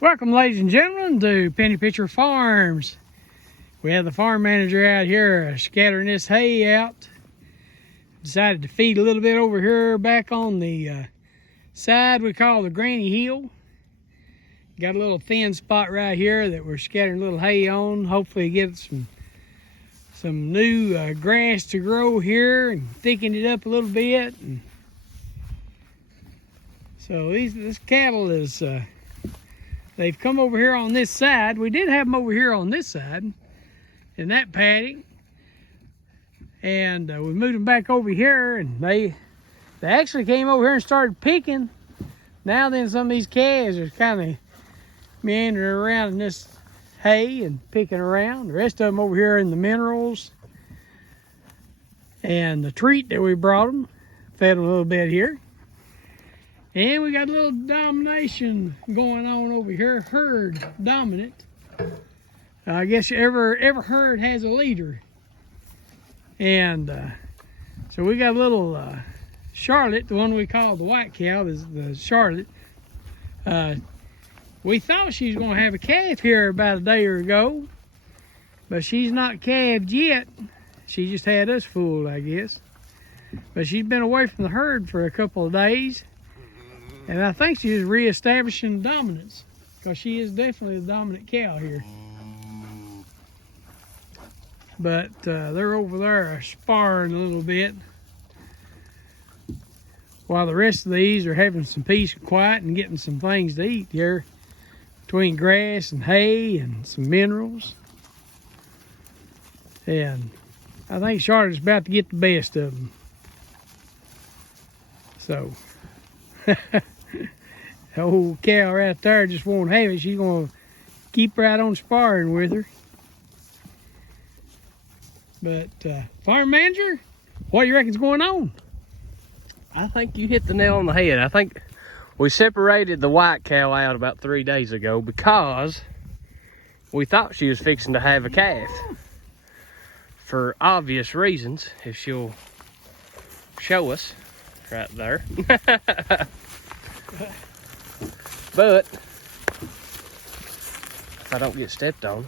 Welcome, ladies and gentlemen, to Penny Pitcher Farms. We have the farm manager out here scattering this hay out. Decided to feed a little bit over here back on the side we call the Granny Hill. Got a little thin spot right here that we're scattering a little hay on. Hopefully get some new grass to grow here and thicken it up a little bit. And so this cattle is they've come over here on this side. We did have them over here on this side in that paddock, and we moved them back over here, and they actually came over here and started picking. Now then, some of these calves are kind of meandering around in this hay and picking around. The rest of them over here in the minerals and the treat that we brought them. Fed them a little bit here. And we got a little domination going on over here, herd dominant. I guess every herd has a leader. And so we got a little Charlotte, the one we call the white cow, is the Charlotte. We thought she was going to have a calf here about a day ago, but she's not calved yet. She just had us fooled, I guess. But she's been away from the herd for a couple of days. And I think she's reestablishing dominance, because she is definitely the dominant cow here. But they're over there sparring a little bit, while the rest of these are having some peace and quiet and getting some things to eat here, between grass and hay and some minerals. And I think Charlotte's about to get the best of them. So the old cow right there just won't have it. She's going to keep right on sparring with her. But farm manager, what do you reckon's going on? I think you hit the nail on the head. I think we separated the white cow out about 3 days ago because we thought she was fixing to have a calf. For obvious reasons, if she'll show us right there. But if I don't get stepped on.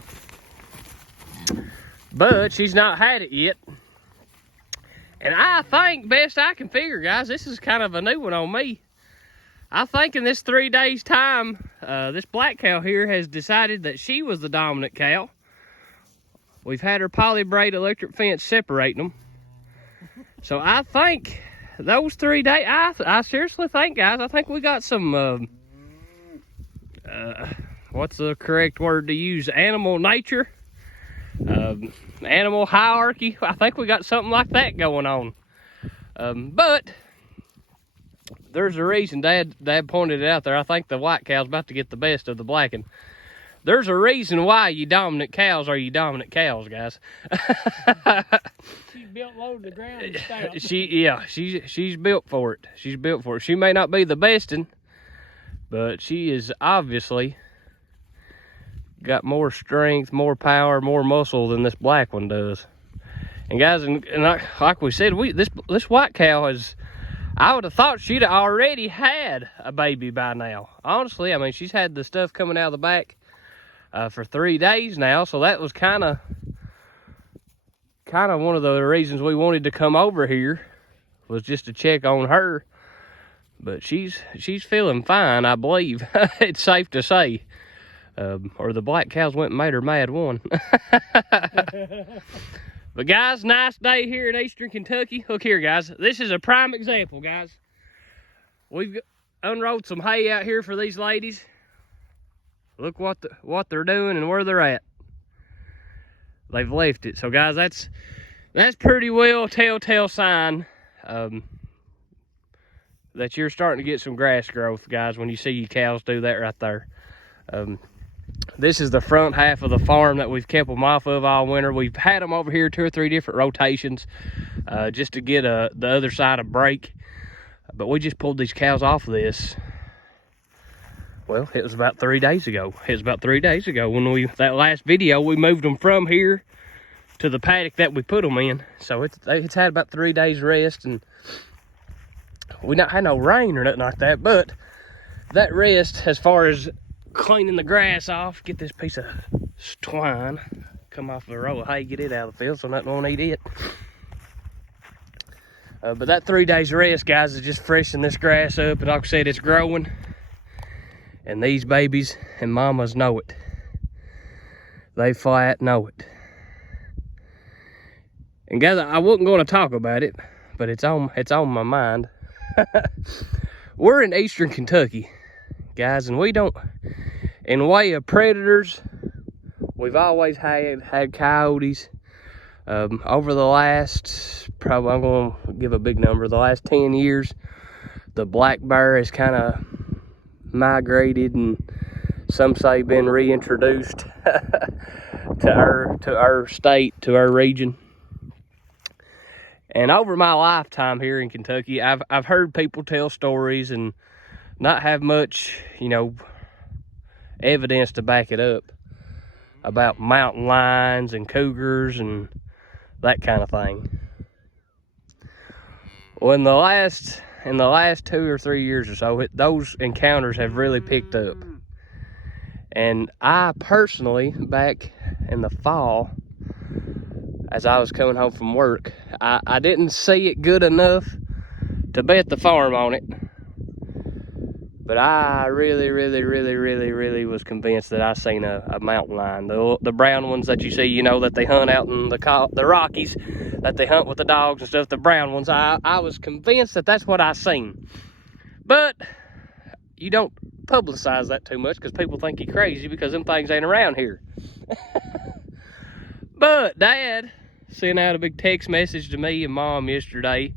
But she's not had it yet. And I think, best I can figure, guys, this is kind of a new one on me. I think in this 3 days time, this black cow here has decided that she was the dominant cow. We've had her polybraid electric fence separating them. So I think those 3 days, I seriously think, guys, I think we got some, what's the correct word to use? Animal nature, animal hierarchy. I think we got something like that going on. But there's a reason Dad pointed it out there. I think the white cow's about to get the best of the black one. There's a reason why you dominant cows are you dominant cows, guys. She's built low to the ground and stout. She's built for it. She's built for it. She may not be the bestin', but she is obviously got more strength, more power, more muscle than this black one does. And guys, like we said, this white cow is, I would have thought she'd have already had a baby by now. Honestly, I mean, she's had the stuff coming out of the back for 3 days now, so that was kind of one of the reasons we wanted to come over here, was just to check on her. But she's feeling fine, I believe. It's safe to say. Or the black cows went and made her mad one. But guys, nice day here in Eastern Kentucky. Look here, guys. This is a prime example, guys. We've unrolled some hay out here for these ladies. Look what they're doing and where they're at. They've left it. So guys, that's pretty well a telltale sign that you're starting to get some grass growth, guys, when you see your cows do that right there. This is the front half of the farm that we've kept them off of all winter. We've had them over here 2 or 3 different rotations just to get the other side a break. But we just pulled these cows off of this. Well, it was about 3 days ago. It was about 3 days ago when that last video, we moved them from here to the paddock that we put them in. So it's had about 3 days rest, and we not had no rain or nothing like that. But that rest, as far as cleaning the grass off, get this piece of twine, come off the row of hay, get it out of the field so nothing won't eat it. But that 3 days rest, guys, is just freshening this grass up. And like I said, it's growing. And these babies and mamas know it. They flat know it. And guys, I wasn't going to talk about it, but it's on my mind. We're in eastern Kentucky, guys, and we don't, in the way of predators, we've always had coyotes. Over the last, probably, I'm going to give a big number, the last 10 years, the black bear has kind of migrated and some say been reintroduced to our state, to our region. And over my lifetime here in Kentucky, I've heard people tell stories and not have much, you know, evidence to back it up about mountain lions and cougars and that kind of thing. Well, in the last 2 or 3 years or so, those encounters have really picked up. And I personally, back in the fall, as I was coming home from work, I didn't see it good enough to bet the farm on it. But I really was convinced that I seen a mountain lion. The brown ones that you see, you know, that they hunt out in the Rockies, that they hunt with the dogs and stuff, the brown ones. I was convinced that that's what I seen. But you don't publicize that too much because people think you're crazy because them things ain't around here. But Dad sent out a big text message to me and Mom yesterday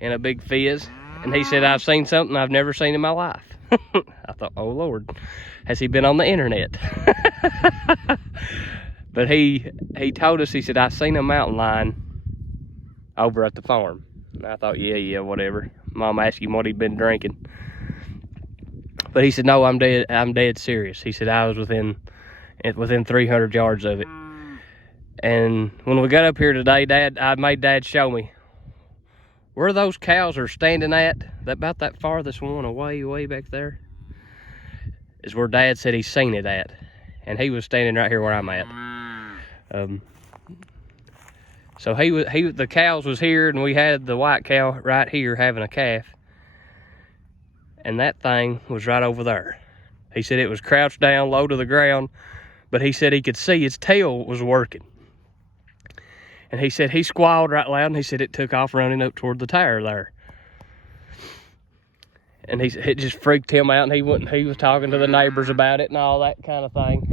in a big fizz. And he said, I've seen something I've never seen in my life. I thought, oh Lord, has he been on the internet? But he told us, he said, I seen a mountain lion over at the farm. And I thought, yeah, whatever. Mom asked him what he'd been drinking. But he said, no, I'm dead serious. He said, I was within 300 yards of it. And when we got up here today, I made Dad show me where those cows are standing at, about that farthest one away, way back there, is where Dad said he's seen it at. And he was standing right here where I'm at. So the cows was here, and we had the white cow right here having a calf. And that thing was right over there. He said it was crouched down low to the ground, but he said he could see its tail was working. And he said he squalled right loud, and he said it took off running up toward the tire there. And it just freaked him out, and he was talking to the neighbors about it and all that kind of thing.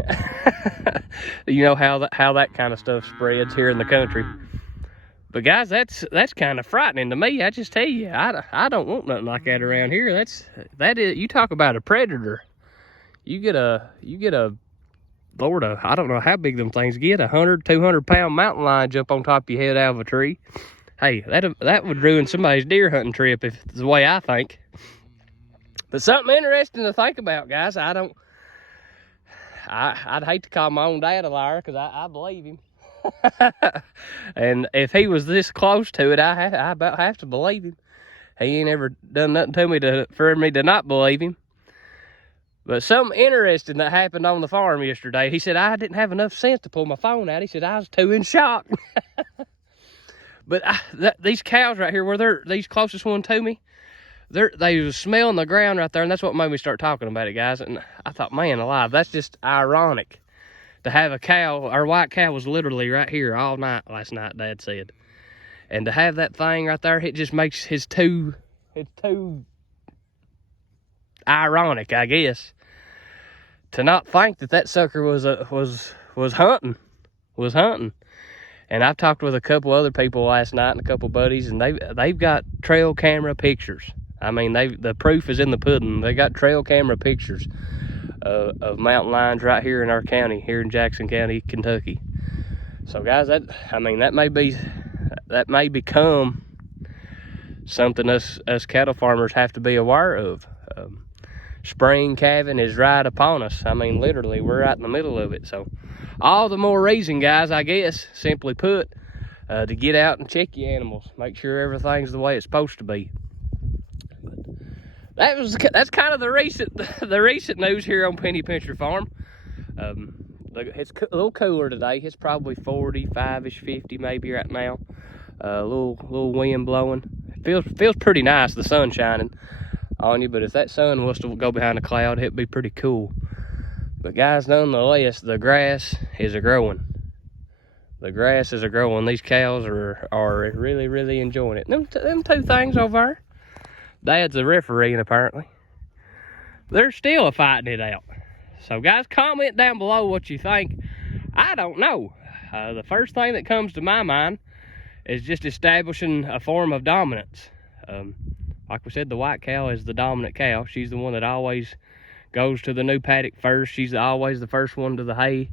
You know how that kind of stuff spreads here in the country. But guys, that's kind of frightening to me. I just tell you, I don't want nothing like that around here. That is, you talk about a predator. You get a Lord, I don't know how big them things get. 100, 200 pound mountain lion jump on top of your head out of a tree. Hey, that would ruin somebody's deer hunting trip, if it's the way I think. But something interesting to think about, guys. I'd hate to call my own dad a liar, because I believe him. And if he was this close to it, I about have to believe him. He ain't ever done nothing to me for me to not believe him. But something interesting that happened on the farm yesterday. He said, I didn't have enough sense to pull my phone out. He said, I was too in shock. But these cows right here, these closest one to me, they was smelling the ground right there, and that's what made me start talking about it, guys. And I thought, man alive, that's just ironic to have a cow. Our white cow was literally right here all night last night, Dad said. And to have that thing right there, it just makes it's too ironic, I guess, to not think that sucker was hunting. And I've talked with a couple other people last night and a couple buddies, and they've got trail camera pictures. I mean, the proof is in the pudding. They got trail camera pictures of mountain lions right here in our county, here in Jackson County, Kentucky. So guys, that may become something us cattle farmers have to be aware of. Spring calving is right upon us. I mean, literally, we're right in the middle of it. So all the more reason, guys, I guess, simply put, to get out and check your animals. Make sure everything's the way it's supposed to be. But that's kind of the recent news here on Penny Pincher Farm. It's a little cooler today. It's probably 45-ish, 50 maybe right now. A little wind blowing. It feels pretty nice. The sun shining on you, but if that sun was to go behind a cloud, it'd be pretty cool. But guys, nonetheless, the grass is a growing. The grass is a growing. These cows are really, really enjoying it. Them two things over there. Dad's a referee, apparently. They're still fighting it out. So guys, comment down below what you think. I don't know. The first thing that comes to my mind is just establishing a form of dominance. Like we said, the white cow is the dominant cow. She's the one that always goes to the new paddock first. She's always the first one to the hay.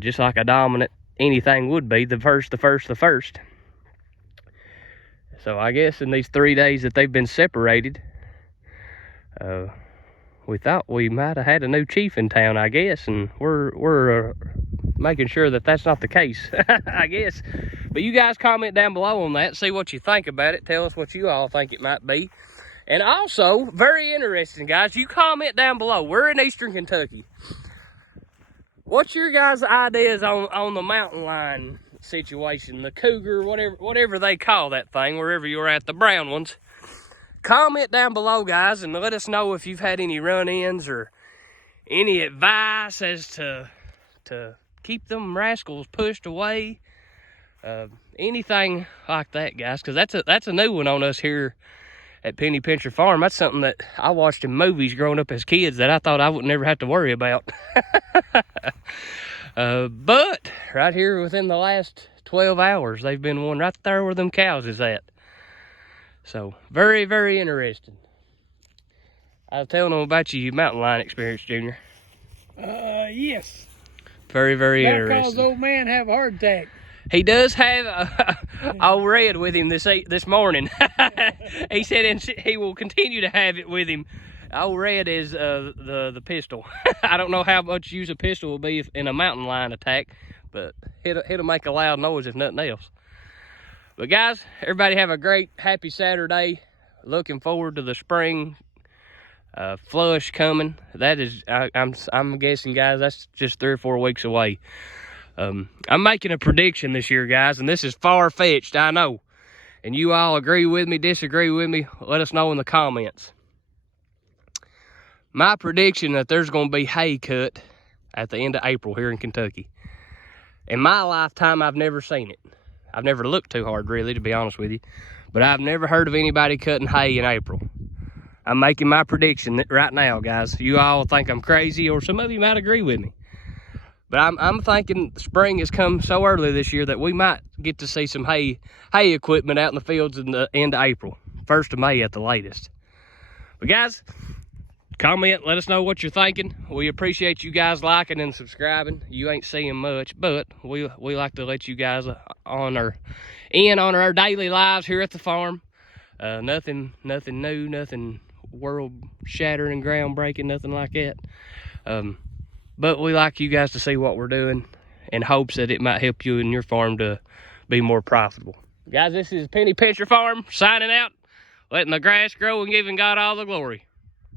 Just like a dominant anything would be, the first. So I guess in these 3 days that they've been separated, we thought we might have had a new chief in town, I guess, and we're making sure that that's not the case, I guess. But you guys comment down below on that, see what you think about it. Tell us what you all think it might be. And also, very interesting, guys, you comment down below. We're in Eastern Kentucky. What's your guys' ideas on the mountain lion situation, the cougar, whatever they call that thing, wherever you're at, the brown ones? Comment down below, guys, and let us know if you've had any run-ins or any advice as to keep them rascals pushed away. Anything like that, guys, because that's a new one on us here at Penny Pincher Farm. That's something that I watched in movies growing up as kids that I thought I would never have to worry about. But right here within the last 12 hours, they've been one right there where them cows is at. So very, very interesting. I was telling them about your mountain lion experience, Junior. Yes. Very, very That interesting. caused old man have a heart attack. He does have old Red with him this morning. He said he will continue to have it with him. Old Red is the pistol. I don't know how much use a pistol will be in a mountain lion attack, but it'll make a loud noise if nothing else. But guys, everybody have a great, happy Saturday. Looking forward to the spring flush coming. That is, I'm guessing, guys, that's just 3 or 4 weeks away. I'm making a prediction this year, guys, and this is far-fetched, I know. And you all agree with me, disagree with me, let us know in the comments. My prediction that there's going to be hay cut at the end of April here in Kentucky. In my lifetime, I've never seen it. I've never looked too hard, really, to be honest with you. But I've never heard of anybody cutting hay in April. I'm making my prediction right now, guys. You all think I'm crazy, or some of you might agree with me. But I'm thinking spring has come so early this year that we might get to see some hay equipment out in the fields in the end of April. 1st of May at the latest. But guys, comment, let us know what you're thinking. We appreciate you guys liking and subscribing. You ain't seeing much, but we like to let you guys on our daily lives here at the farm. Nothing new, nothing world-shattering, groundbreaking, nothing like that. But we like you guys to see what we're doing in hopes that it might help you and your farm to be more profitable. Guys, this is Penny Pincher Farm signing out, letting the grass grow and giving God all the glory.